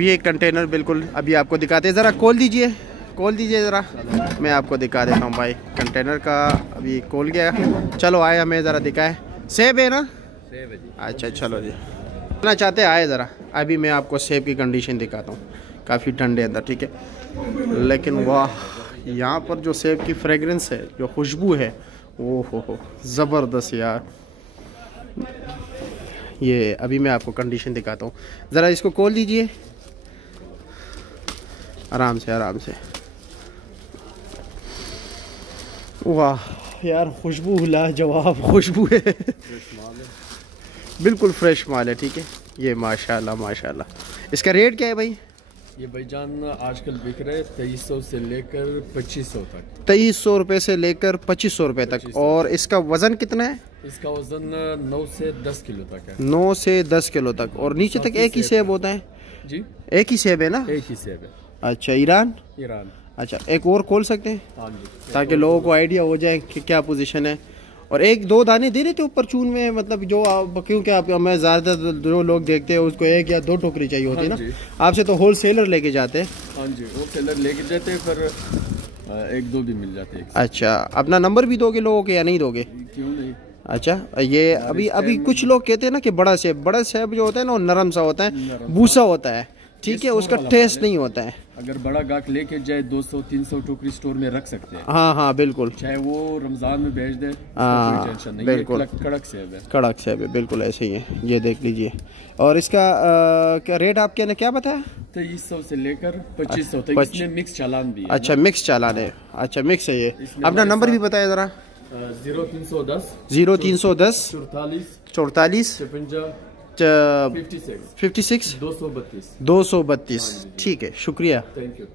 ये कंटेनर बिल्कुल अभी आपको दिखाते हैं, ज़रा खोल दीजिए ज़रा, मैं आपको दिखा देता हूँ भाई कंटेनर का। अभी खोल गया, चलो आए हमें ज़रा दिखाए। सेब है ना? सेब है जी। अच्छा चलो जी, ना चाहते आए ज़रा, अभी मैं आपको सेब की कंडीशन दिखाता हूँ। काफ़ी ठंडे अंदर, ठीक है, लेकिन वाह यहाँ पर जो सेब की फ्रेगरेंस है, जो खुशबू है, ओ हो ज़बरदस्त यार। ये अभी मैं आपको कंडीशन दिखाता हूँ, ज़रा इसको खोल दीजिए आराम से। वाह यार, खुशबू लाजवाब खुशबू है। बिल्कुल फ्रेश माल है, ठीक है। ये माशाल्लाह। इसका रेट क्या है भाई? ये भाईजान आजकल बिक रहे 2300 से लेकर 2500 तक। 2300 रुपये से लेकर 2500 रुपये तक। और इसका वज़न कितना है? इसका वज़न 9 से 10 किलो तक है। 9 से 10 किलो तक। और नीचे तक एक ही सेब होता है जी? एक ही सेब है ना? एक ही सेब है। अच्छा, ईरान। अच्छा, एक और खोल सकते हैं? हाँ जी, ताकि लोगों को आइडिया हो जाए कि क्या पोजीशन है। और एक दो दाने दे रहे थे ऊपर चून में, मतलब जो आप, क्योंकि आप मैं ज़्यादातर जो लोग देखते हैं उसको 1 या 2 टोकरी चाहिए होती है ना, आपसे तो होल सेलर लेके जाते हैं। हाँ जी, होल सेलर लेके जाते हैं, पर 1-2 भी मिल जाते हैं। अच्छा, अपना नंबर भी दोगे लोगों के या नहीं दोगे? क्यों नहीं। अच्छा, ये अभी कुछ लोग कहते हैं ना कि बड़ा सेब जो होता है ना वो नरम सा होता है, भूसा होता है, ठीक है, उसका टेस्ट नहीं होता है। अगर बड़ा गाहक लेके जाए 200-300 टोकरी स्टोर में रख सकते हैं। हाँ बिल्कुल, चाहे वो रमजान में बेच दे, हाँ कोई टेंशन नहीं। बिल्कुल, कड़क सेब है, बिल्कुल ऐसे ही है। ये देख लीजिए। और इसका क्या रेट आपके क्या बताया? 2300 से लेकर 2500 तक। इसमें मिक्स चालान भी है। अच्छा, मिक्स चालान है। अच्छा, मिक्स है ये। अपना नंबर भी बताया ज़रा। 0310 44 56 232। ठीक है, शुक्रिया। Thank you.